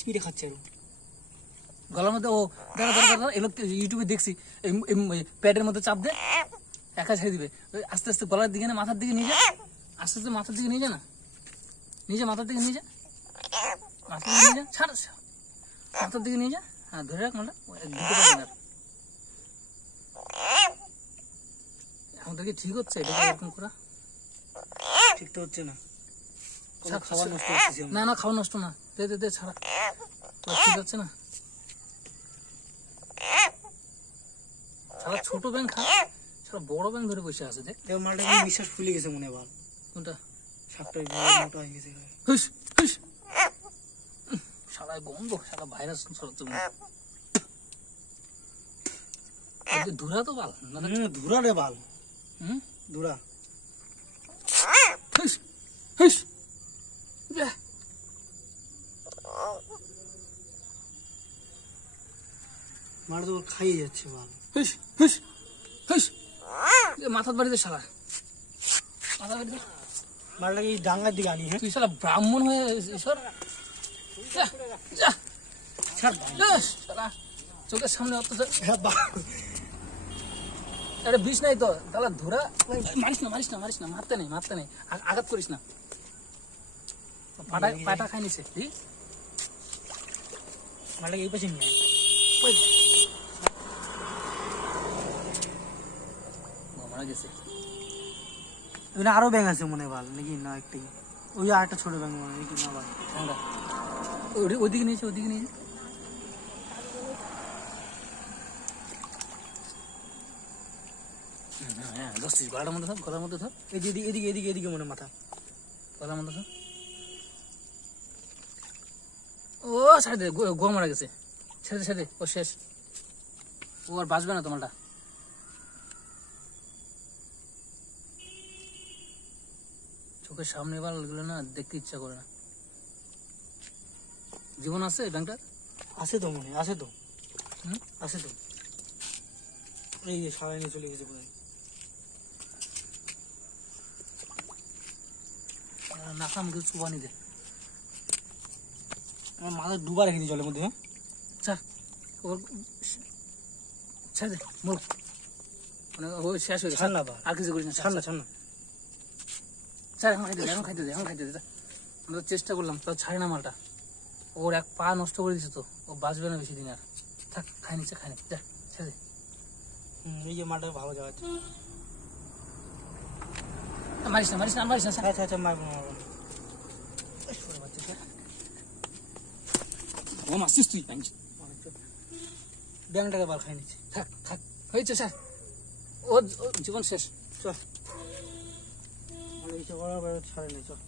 স্পিডে খাচ্ছে আর গলার মধ্যে ও দাঁড়া দাঁড়া দাঁড়া এগুলো ইউটিউবে দেখছি প্যাডের মধ্যে চাপ দে একা ছেড়ে দিবে আস্তে আস্তে গলার দিকে না মাথার দিকে নিয়ে যা আস্তে আস্তে মাথার দিকে নিয়ে যা না নিজে মাথার দিকে নিয়ে যা মাথার দিকে নিয়ে যা ছাড় মাথার দিকে নিয়ে যা হ্যাঁ ধরে রাখ মালটা দিতে পারবে না আমাদের কি ঠিক হচ্ছে এটা এরকম করা ঠিক তো হচ্ছে না খাবার নষ্ট করতেছি না না খাওয়া নষ্ট না দে দে দে ছাড়া ঠিক হচ্ছে না সারা ছোট ব্যাংক খা সারা বড় ব্যাংক ধরে বসে আছে দেখ মালটা বিশ্বাস ফুলে গেছে মনে হয় কোনটা সাপটা মোটা হয়ে গেছে হুস হুস সারা গন্ধ সারা ভাইরাস ছড়াচ্ছে ধুরা তো বাল ধুরা রে বাল ধুরা হুস হুস মারা তো খাইয়ে যাচ্ছে বাল হুস হুস হুস মাথার বাড়িতে সারা মাথার বাড়িতে মালটাকে এই ডাঙ্গার দিকে আনি হ্যাঁ তুই সারা ব্রাহ্মণ হয়ে ঈশ্বর চোখের সামনে অত্যাচার একটা বিষ নাই তো তাহলে ধরা মারিস না মারতে নেই আঘাত করিস না পাটা খাই নিছে মালটাকে এই পাশে নিয়ে মারা গেছে আরো ব্যাঙ আছে মনে হয় নাকি না একটাই ওই আর একটা ছোট ব্যাঙ মনে হয় নাকি না ভাই ওদিকে নিয়েছে হ্যাঁ 10 গলার মধ্যে ধর এদিকে মনে মাথা গলার মধ্যে ধর ও ছাড় দে গো মারা গেছে ছেড়ে ও শেষ ও আর বাঁচবে না তোমারটা চোখের সামনে এবার গেলে না দেখতে ইচ্ছা করে না জীবন আছে ব্যাংকটার আছে তো মনে আছে তো এই যে সারাই নিয়ে চলে গেছে নাকা মুখে চুবানি দে আমার মাথা ডুবা রেখে দিই জলের মধ্যে হ্যাঁ চা ওর ছেড়ে দে মুখ মানে ও শেষ হয়ে গেছে আর কিছু করিস না ছাড় না স্যার এখন খাইতে দে আমরা চেষ্টা করলাম তো ছাড়ে না মালটা ওর এক পা নষ্ট করে দিছে তো ও বাঁচবে না বেশি দিন আর থাক খাই নিচ্ছে যা ছেড়ে দে এই যে মালটা ভালো যাওয়া মারিস না আচ্ছা মারবো মারছিস তুই ব্যাংকটাকে বাল খাই নিচ্ছে থাক হয়েছে স্যার ও জীবন শেষ চল ছাড়ে নেই চল